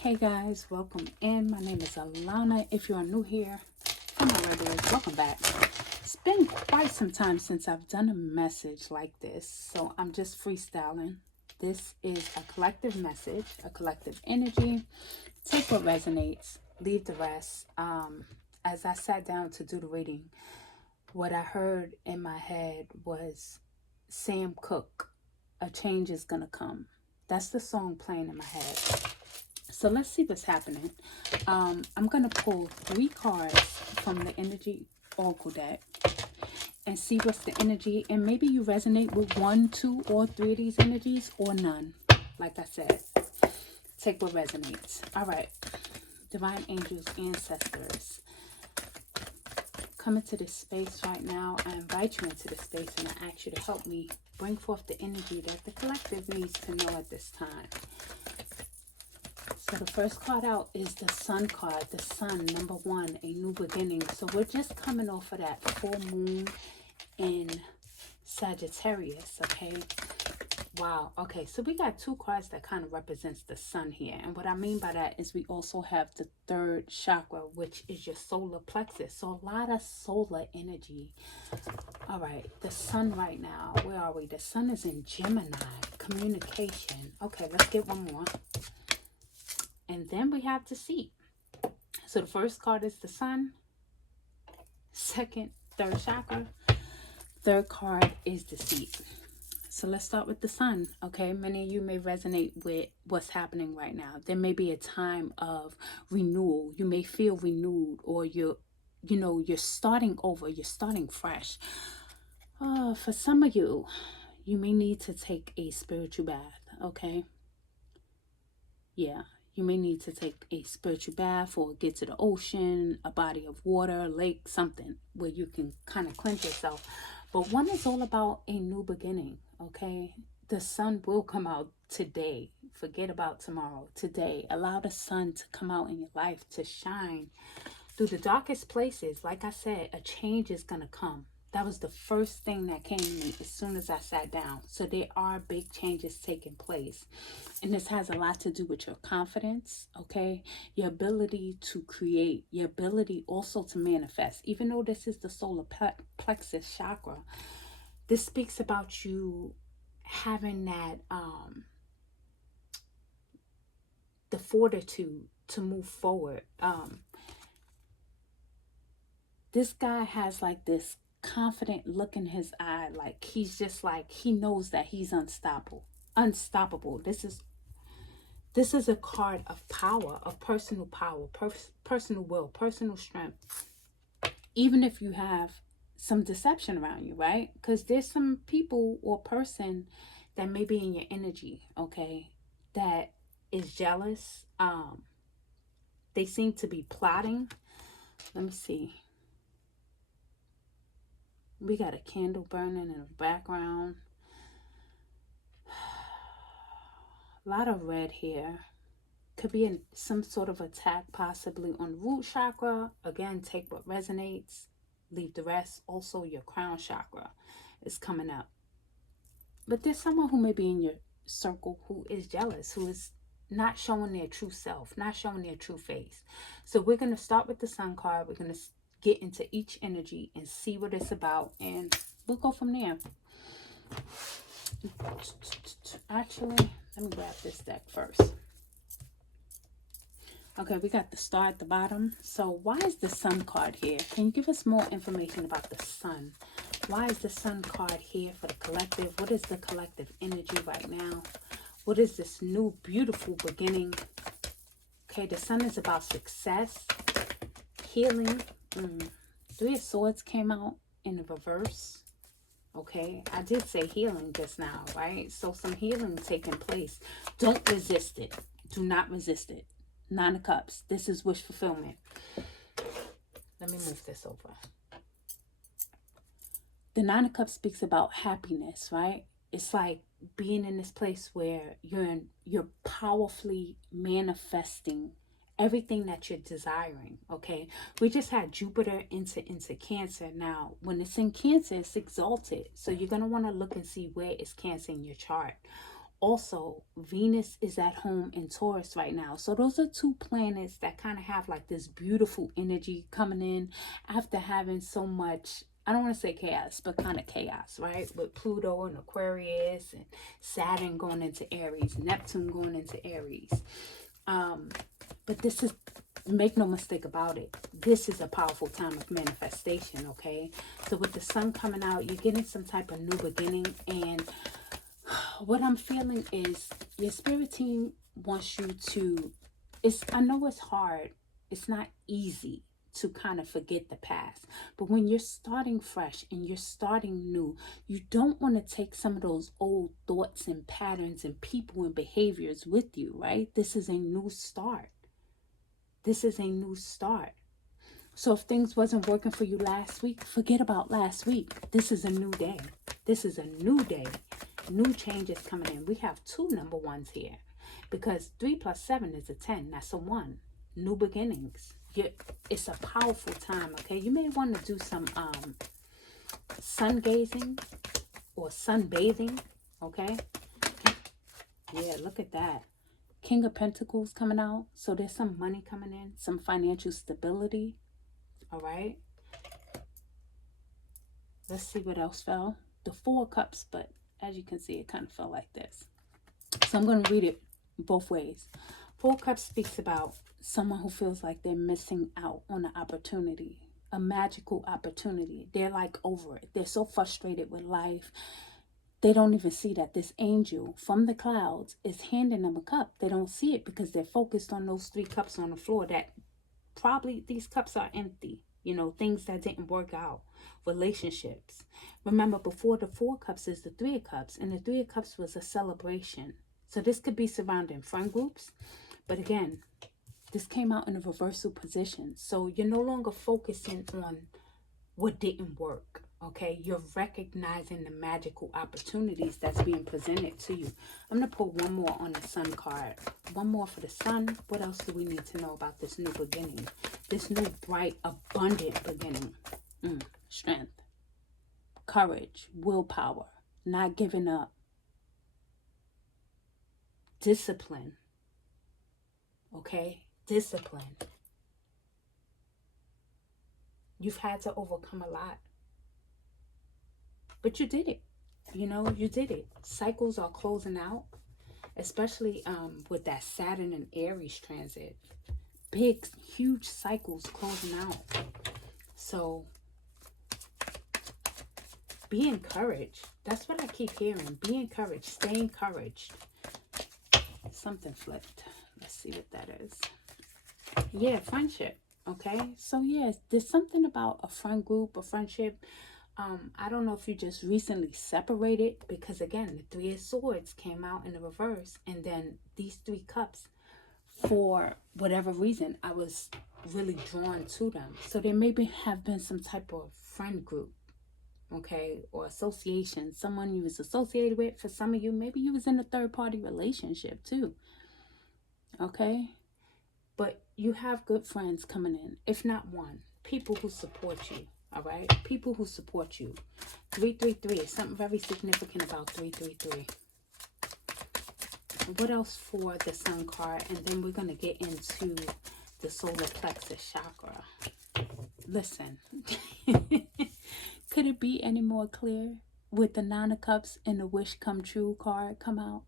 Hey guys, welcome in. My name is Alana. If you are new here, for my regulars, welcome back. It's been quite some time since I've done a message like this, so I'm just freestyling. This is a collective message, a collective energy. Take what resonates, leave the rest. As I sat down to do the reading, what I heard in my head was Sam Cooke, "A Change is Gonna Come." That's the song playing in my head. So let's see what's happening. I'm going to pull 3 cards from the Energy Oracle deck and see what's the energy. And maybe you resonate with 1, 2, or 3 of these energies or none. Like I said, take what resonates. All right. Divine angels, ancestors, come into this space right now. I invite you into this space and I ask you to help me bring forth the energy that the collective needs to know at this time. So the first card out is the Sun card. The Sun, number 1, a new beginning. So we're just coming off of that full moon in Sagittarius, okay? Wow. Okay, so we got 2 cards that kind of represents the Sun here. And what I mean by that is we also have the 3rd chakra, which is your solar plexus. So a lot of solar energy. All right, the Sun right now. Where are we? The Sun is in Gemini. Communication. Okay, let's get one more. And then we have the Seat. So the first card is the Sun. Second, 3rd chakra. 3rd card is the Seat. So let's start with the Sun. Okay, many of you may resonate with what's happening right now. There may be a time of renewal. You may feel renewed, or you're starting over. You're starting fresh. For some of you, you may need to take a spiritual bath. Okay. Yeah. You may need to take a spiritual bath or get to the ocean, a body of water, a lake, something where you can kind of cleanse yourself. But one is all about a new beginning, okay? The sun will come out today. Forget about tomorrow. Today, allow the sun to come out in your life, to shine through the darkest places. Like I said, a change is going to come. That was the first thing that came to me as soon as I sat down. So there are big changes taking place. And this has a lot to do with your confidence, okay? Your ability to create, your ability also to manifest. Even though this is the solar plexus chakra, this speaks about you having that, the fortitude to move forward. This guy has like this confident look in his eye, like he's just like, he knows that he's unstoppable. This is a card of power, of personal power, personal will, personal strength. Even if you have some deception around you, right? Because there's some people or person that may be in your energy, okay, that is jealous. They seem to be plotting. Let me see. We got a candle burning in the background. A lot of red here. Could be some sort of attack, possibly on the root chakra. Again, take what resonates, leave the rest. Also, your crown chakra is coming up. But there's someone who may be in your circle who is jealous, who is not showing their true self, not showing their true face. So we're going to start with the Sun card. We're going to get into each energy and see what it's about, and we'll go from there. Actually, let me grab this deck first. Okay, we got the star at the bottom. So why is the Sun card here? Can you give us more information about the Sun? Why is the Sun card here for the collective? What is the collective energy right now? What is this new beautiful beginning? Okay, the Sun is about success, healing. 3 of Swords came out in the reverse. Okay, I did say healing just now, right? So some healing taking place. Don't resist it. Do not resist it. 9 of Cups. This is wish fulfillment. Let me move this over. The 9 of Cups speaks about happiness, right? It's like being in this place where you're powerfully manifesting everything that you're desiring, okay? We just had Jupiter into Cancer. Now, when it's in Cancer, it's exalted. So you're going to want to look and see where is Cancer in your chart. Also, Venus is at home in Taurus right now. So those are two planets that kind of have like this beautiful energy coming in after having so much, I don't want to say chaos, but kind of chaos, right? With Pluto and Aquarius and Saturn going into Aries, Neptune going into Aries. But this is, make no mistake about it, this is a powerful time of manifestation, okay? So with the sun coming out, you're getting some type of new beginning. And what I'm feeling is your spirit team wants you to, I know it's hard, it's not easy to kind of forget the past, but when you're starting fresh and you're starting new, you don't want to take some of those old thoughts and patterns and people and behaviors with you, right? This is a new start. This is a new start. So if things wasn't working for you last week, forget about last week. This is a new day. This is a new day. New changes coming in. We have two number ones here because 3 plus 7 is a 10. That's a 1. New beginnings. It's a powerful time, okay? You may want to do some sun gazing or sunbathing, okay? Yeah, look at that. King of Pentacles coming out. So there's some money coming in, some financial stability, all right? Let's see what else fell. The 4 of Cups, but as you can see, it kind of fell like this. So I'm going to read it both ways. 4 of Cups speaks about someone who feels like they're missing out on an opportunity, a magical opportunity. They're like over it. They're so frustrated with life. They don't even see that this angel from the clouds is handing them a cup. They don't see it because they're focused on those 3 cups on the floor that probably these cups are empty. You know, things that didn't work out, relationships. Remember, before the 4 cups is the 3 of Cups, and the 3 of Cups was a celebration. So this could be surrounding friend groups. But again, this came out in a reversal position. So you're no longer focusing on what didn't work, okay? You're recognizing the magical opportunities that's being presented to you. I'm going to pull one more on the sun card. One more for the sun. What else do we need to know about this new beginning? This new, bright, abundant beginning. Strength, courage, willpower, not giving up, discipline, okay? Discipline. You've had to overcome a lot, but you did it. You know, you did it. Cycles are closing out, especially with that Saturn and Aries transit. Big, huge cycles closing out. So be encouraged. That's what I keep hearing. Be encouraged. Stay encouraged. Something flipped. Let's see what that is. Yeah, friendship. Okay. So yes, there's something about a friend group, a friendship. I don't know if you just recently separated, because again, the 3 of Swords came out in the reverse, and then these 3 cups, for whatever reason, I was really drawn to them. So there maybe have been some type of friend group, okay, or association, someone you was associated with. For some of you, maybe you was in a third-party relationship too, okay? But you have good friends coming in, if not one. People who support you, all right? People who support you. 333 is something very significant about 333. What else for the sun card? And then we're going to get into the solar plexus chakra. Listen, could it be any more clear with the 9 of Cups and the wish come true card come out?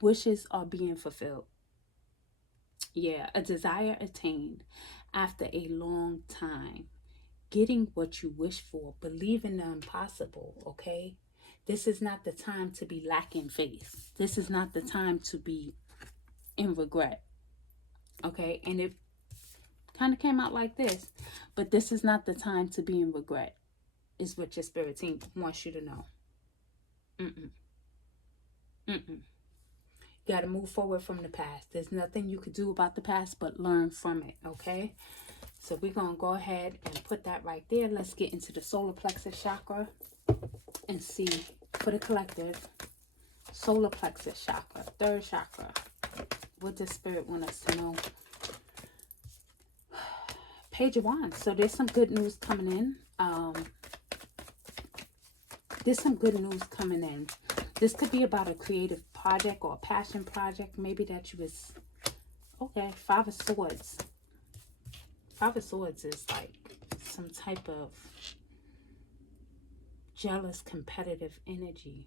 Wishes are being fulfilled. Yeah, a desire attained after a long time. Getting what you wish for, believing the impossible, okay? This is not the time to be lacking faith. This is not the time to be in regret, okay? And it kind of came out like this, but this is not the time to be in regret, is what your spirit team wants you to know. You got to move forward from the past. There's nothing you could do about the past but learn from it, okay? So we're going to go ahead and put that right there. Let's get into the solar plexus chakra and see for the collective. Solar plexus chakra, 3rd chakra. What does spirit want us to know? Page of Wands. So there's some good news coming in. There's some good news coming in. This could be about a creative project or a passion project, maybe that you was, okay, Five of Swords. Five of Swords is like some type of jealous, competitive energy.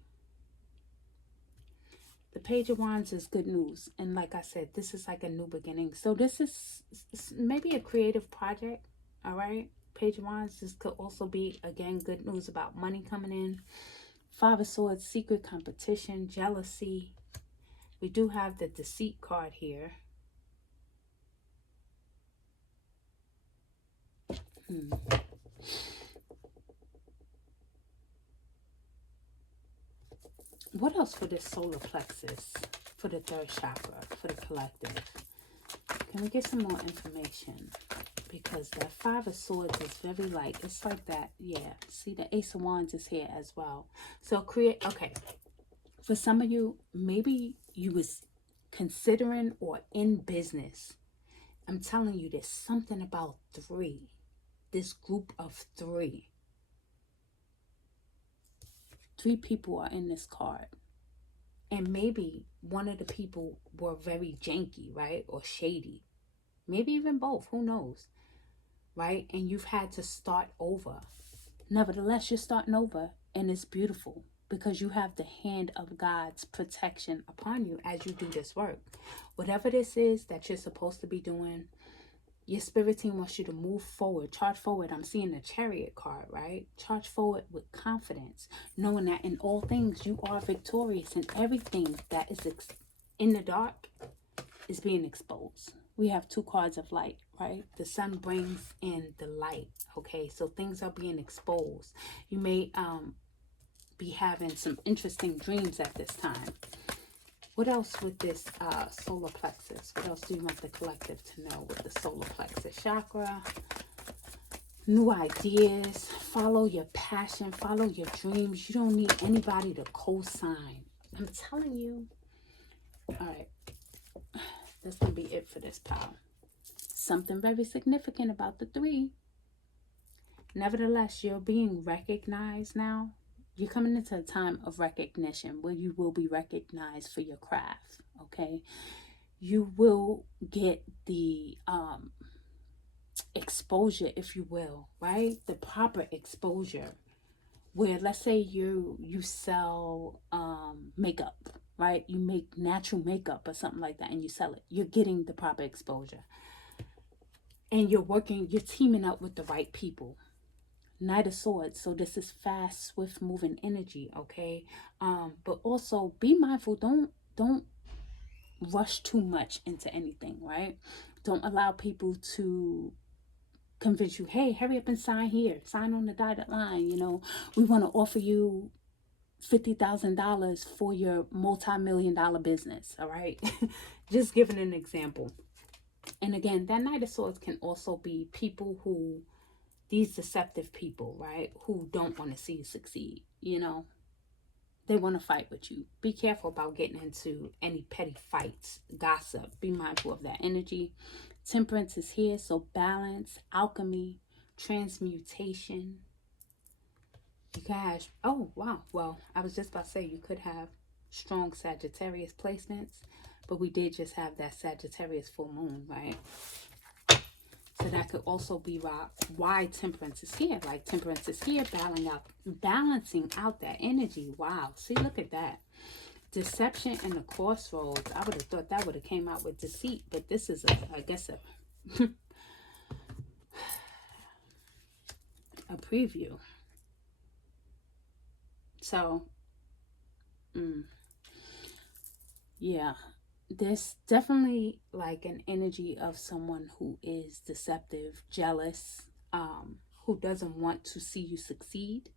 The Page of Wands is good news. And like I said, this is like a new beginning. So this is maybe a creative project, all right? Page of Wands, this could also be, again, good news about money coming in. Five of Swords, secret competition, jealousy. We do have the Deceit card here. What else for this solar plexus, for the third chakra, for the collective? Can we get some more information? Because that Five of Swords is very light. It's like that, yeah. See, the Ace of Wands is here as well. So create, okay. For some of you, maybe you was considering or in business. I'm telling you, there's something about three. This group of three. Three people are in this card. And maybe one of the people were very janky, right? Or shady. Maybe even both. Who knows? Right? And you've had to start over. Nevertheless, you're starting over. And it's beautiful. Because you have the hand of God's protection upon you as you do this work. Whatever this is that you're supposed to be doing, your spirit team wants you to move forward, charge forward. I'm seeing the Chariot card, right? Charge forward with confidence, knowing that in all things you are victorious, and everything that is in the dark is being exposed. We have two cards of light, right? The sun brings in the light, okay? So things are being exposed. You may be having some interesting dreams at this time. What else with this solar plexus? What else do you want the collective to know with the solar plexus chakra? New ideas. Follow your passion. Follow your dreams. You don't need anybody to co-sign. I'm telling you. All right. That's going to be it for this pile. Something very significant about the three. Nevertheless, you're being recognized now. You're coming into a time of recognition where you will be recognized for your craft, okay? You will get the exposure, if you will, right? The proper exposure where, let's say you sell makeup, right? You make natural makeup or something like that and you sell it. You're getting the proper exposure. And you're teaming up with the right people. Knight of Swords, so this is fast, swift moving energy, okay? But also be mindful, don't rush too much into anything, right? Don't allow people to convince you, hey, hurry up and sign here, sign on the dotted line, you know, we want to offer you $50,000 for your multi-million-dollar business, all right? Just giving an example. And again, that Knight of Swords can also be people who, these deceptive people, right, who don't want to see you succeed, you know. They want to fight with you. Be careful about getting into any petty fights, gossip. Be mindful of that energy. Temperance is here, so balance, alchemy, transmutation. You can have, oh, wow. Well, I was just about to say you could have strong Sagittarius placements, but we did just have that Sagittarius full moon, right? So that could also be why temperance is here. Like temperance is here, balancing out that energy. Wow. See, look at that. Deception and the crossroads. I would have thought that would have came out with deceit, but this is I guess a preview. So, yeah. There's definitely like an energy of someone who is deceptive, jealous, who doesn't want to see you succeed.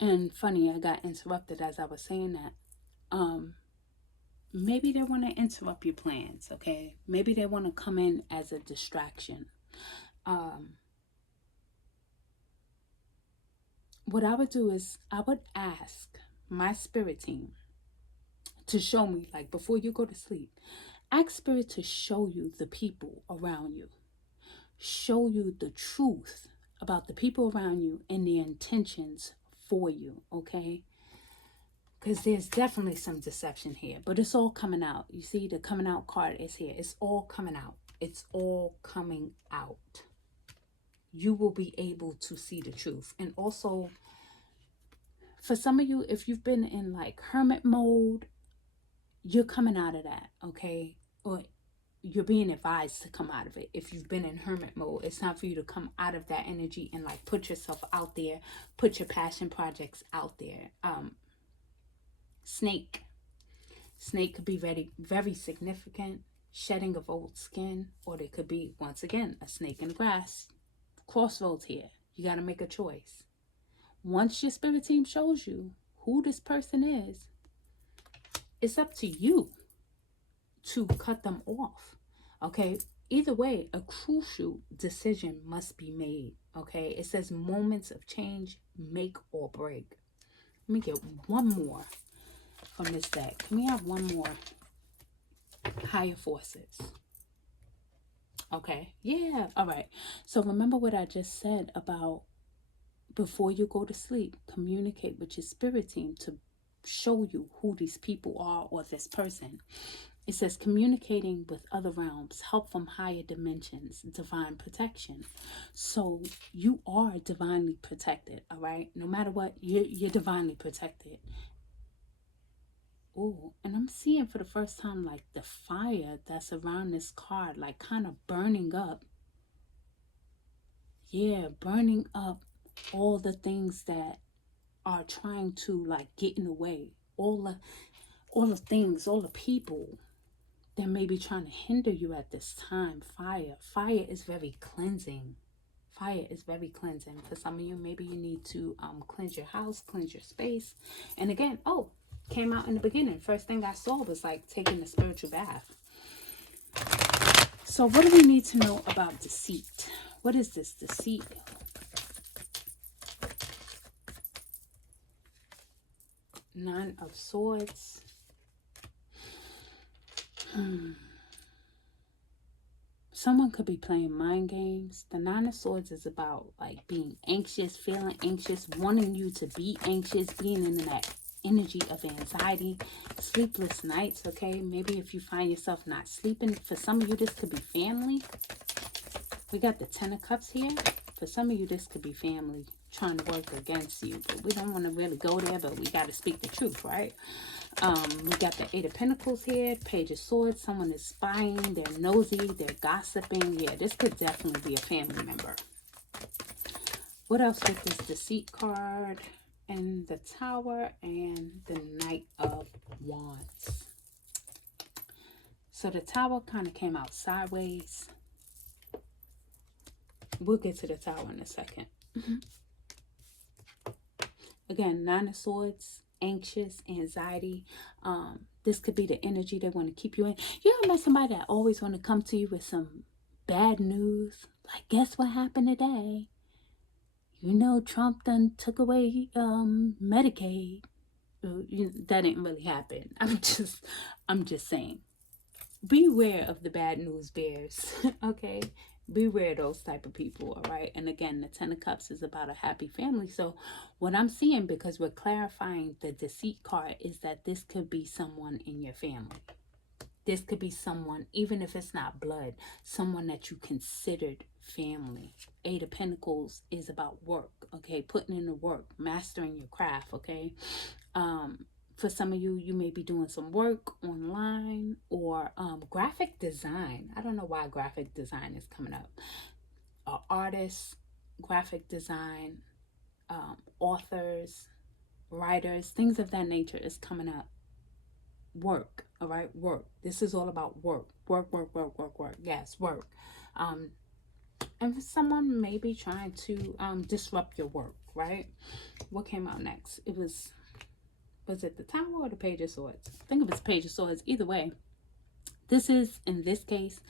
And funny, I got interrupted as I was saying that. Maybe they want to interrupt your plans, okay? Maybe they want to come in as a distraction. What I would do is I would ask my spirit team to show me, like before you go to sleep, ask spirit to show you the people around you. Show you the truth about the people around you and their intentions for you, okay? because there's definitely some deception here, but it's all coming out. You see the coming out card is here. It's all coming out. It's all coming out. You will be able to see the truth. And also, for some of you, if you've been in like hermit mode, you're coming out of that, okay? Or you're being advised to come out of it. If you've been in hermit mode, it's time for you to come out of that energy and like put yourself out there, put your passion projects out there. Snake could be very significant. Shedding of old skin, or there could be, once again, a snake in the grass. Crossroads here. You got to make a choice. Once your spirit team shows you who this person is, it's up to you to cut them off. Okay? Either way, a crucial decision must be made. Okay? It says moments of change make or break. Let me get one more from this deck. Can we have one more? Higher forces. Okay. Yeah. All right. So remember what I just said about before you go to sleep, communicate with your spirit team to show you who these people are or this person. It says communicating with other realms, help from higher dimensions, divine protection. So you are divinely protected, all right? No matter what, you're divinely protected. Oh, and I'm seeing for the first time like the fire that's around this card, like kind of burning up. Yeah, burning up all the things that are trying to like get in the way. All the things, all the people that may be trying to hinder you at this time. Fire is very cleansing. Fire is very cleansing. For some of you, maybe you need to cleanse your house, cleanse your space. And again, came out in the beginning. First thing I saw was like taking a spiritual bath. So what do we need to know about deceit? What is this deceit? Nine of Swords. Someone could be playing mind games. The Nine of Swords is about like being anxious, feeling anxious, wanting you to be anxious, being in that energy of anxiety, sleepless nights, okay? Maybe if you find yourself not sleeping, for some of you, this could be family. We got the Ten of Cups here. For some of you, this could be family trying to work against you, but we don't want to really go there, but we got to speak the truth, right? We got the Eight of Pentacles here, Page of Swords. Someone is spying, they're nosy, they're gossiping. Yeah, this could definitely be a family member. What else with this deceit card? And the Tower and the Knight of Wands. So the Tower kind of came out sideways. We'll get to the Tower in a second. Again, Nine of Swords, anxious, anxiety. This could be the energy they want to keep you in. You ever met somebody that always want to come to you with some bad news? Like, guess what happened today? You know, Trump done took away Medicaid. That didn't really happen. I'm just saying. Beware of the bad news bears, okay? Beware of those type of people, all right? And again, the Ten of Cups is about a happy family. So what I'm seeing, because we're clarifying the deceit card, is that this could be someone in your family. This could be someone, even if it's not blood, someone that you considered family. Eight of Pentacles is about work, okay? Putting in the work, mastering your craft, okay? For some of you, you may be doing some work online or graphic design. I don't know why graphic design is coming up. Artists, graphic design, authors, writers, things of that nature is coming up. Work, all right? Work. This is all about work. Work. Yes, work. And for someone may be trying to disrupt your work, right? What came out next? It was it the Tower or the Page of Swords? I think it was Page of Swords. Either way, this is, in this case,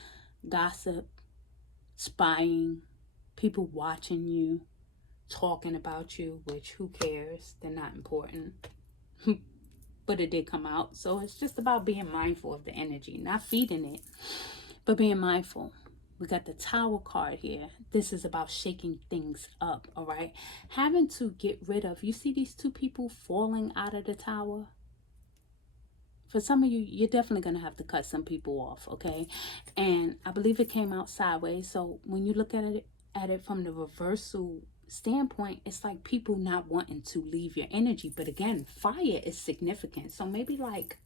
gossip, spying, people watching you, talking about you, which who cares? They're not important. But it did come out. So it's just about being mindful of the energy, not feeding it, but being mindful. We got the Tower card here. This is about shaking things up, all right? Having to get rid of, you see these two people falling out of the Tower? For some of you, you're definitely going to have to cut some people off, okay? And I believe it came out sideways. So when you look at it from the reversal standpoint, it's like people not wanting to leave your energy. But again, fire is significant. So maybe like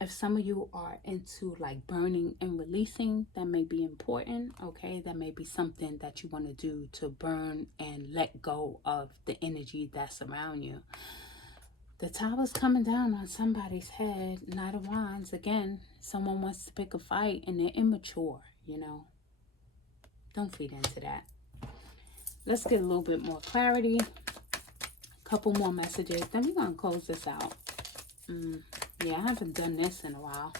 if some of you are into like burning and releasing, that may be important, okay? That may be something that you want to do to burn and let go of the energy that's around you. The tower's coming down on somebody's head. Knight of Wands, again, someone wants to pick a fight and they're immature, you know. Don't feed into that. Let's get a little bit more clarity. A couple more messages. Then we're going to close this out. Yeah, I haven't done this in a while.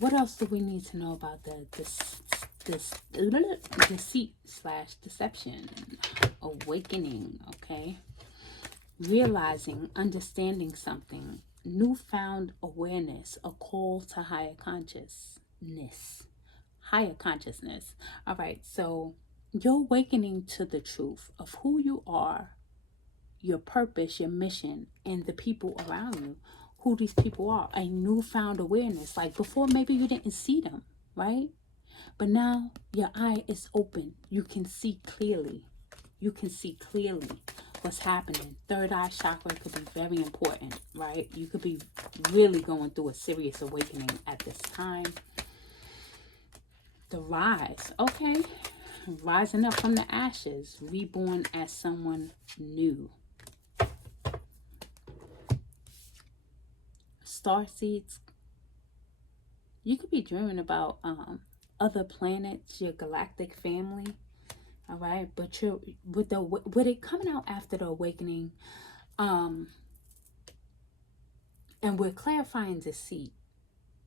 What else do we need to know about this deceit / deception? Awakening, okay? Realizing, understanding something, newfound awareness, a call to higher consciousness. All right, so you're awakening to the truth of who you are, your purpose, your mission, and the people around you, who these people are. A newfound awareness. Like before, maybe you didn't see them, right? But now your eye is open. You can see clearly. You can see clearly what's happening. Third eye chakra could be very important, right? You could be really going through a serious awakening at this time. The rise, okay. Rising up from the ashes, reborn as someone new. Starseeds, you could be dreaming about other planets, your galactic family. All right, but you're with it coming out after the awakening, and we're clarifying deceit.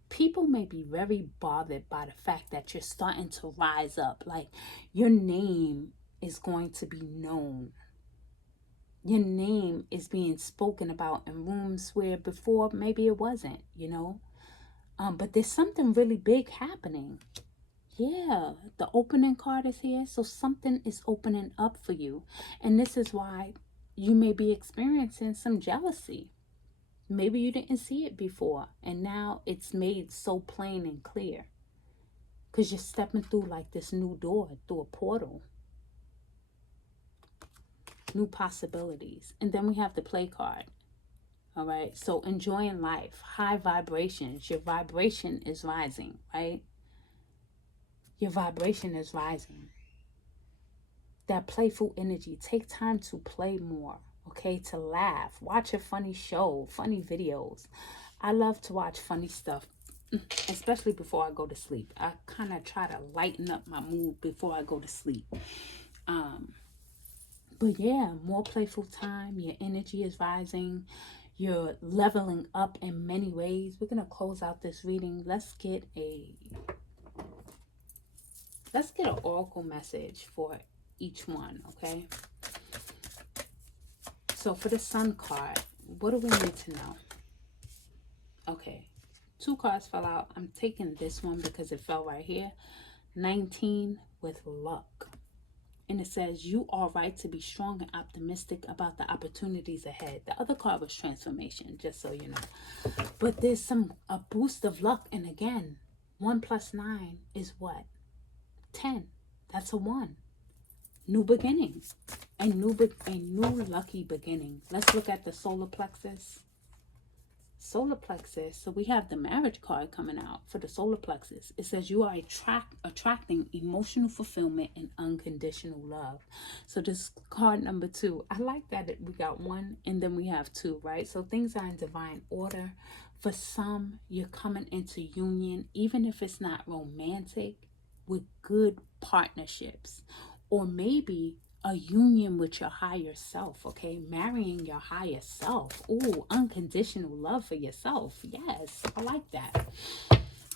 People may be very bothered by the fact that you're starting to rise up. Like your name is going to be known. Your name is being spoken about in rooms where before maybe it wasn't, you know. But there's something really big happening. Yeah, the opening card is here. So something is opening up for you. And this is why you may be experiencing some jealousy. Maybe you didn't see it before. And now it's made so plain and clear. Because you're stepping through like this new door, through a portal. New possibilities. And then we have the play card. All right. So enjoying life. High vibrations. Your vibration is rising, right? Your vibration is rising. That playful energy. Take time to play more, okay? To laugh. Watch a funny show, funny videos. I love to watch funny stuff, especially before I go to sleep. I kind of try to lighten up my mood before I go to sleep. But yeah, more playful time. Your energy is rising. You're leveling up in many ways. We're going to close out this reading. Let's get an oracle message for each one, okay? So for the Sun card, what do we need to know? Okay, 2 cards fell out. I'm taking this one because it fell right here. 19 with luck. And it says, you are right to be strong and optimistic about the opportunities ahead. The other card was transformation, just so you know. But there's a boost of luck. And again, 1 + 9 is what? 10. That's a 1. New beginnings. A new lucky beginning. Let's look at the solar plexus. Solar plexus. So we have the marriage card coming out for the solar plexus. It says you are attracting emotional fulfillment and unconditional love. So this card number 2. I like that we got 1 and then we have 2, right? So things are in divine order. For some, you're coming into union, even if it's not romantic, with good partnerships, or maybe a union with your higher self, okay? Marrying your higher self. Ooh, unconditional love for yourself. Yes, I like that.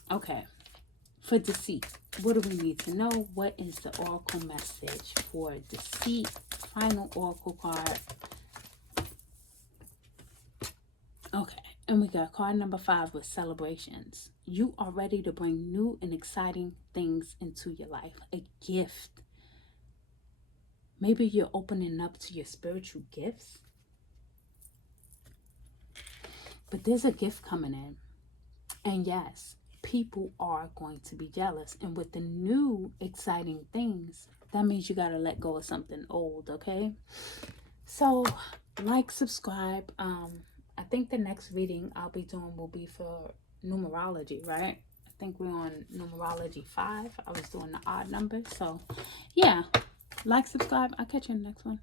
Okay, for deceit, what do we need to know? What is the oracle message for deceit? Final oracle card. Okay, and we got card number 5 with celebrations. You are ready to bring new and exciting things into your life. A gift. Maybe you're opening up to your spiritual gifts. But there's a gift coming in. And yes, people are going to be jealous. And with the new exciting things, that means you got to let go of something old, okay? So, like, subscribe. I think the next reading I'll be doing will be for numerology, right? I think we're on numerology 5. I was doing the odd numbers. So, yeah. Like, subscribe. I'll catch you in the next one.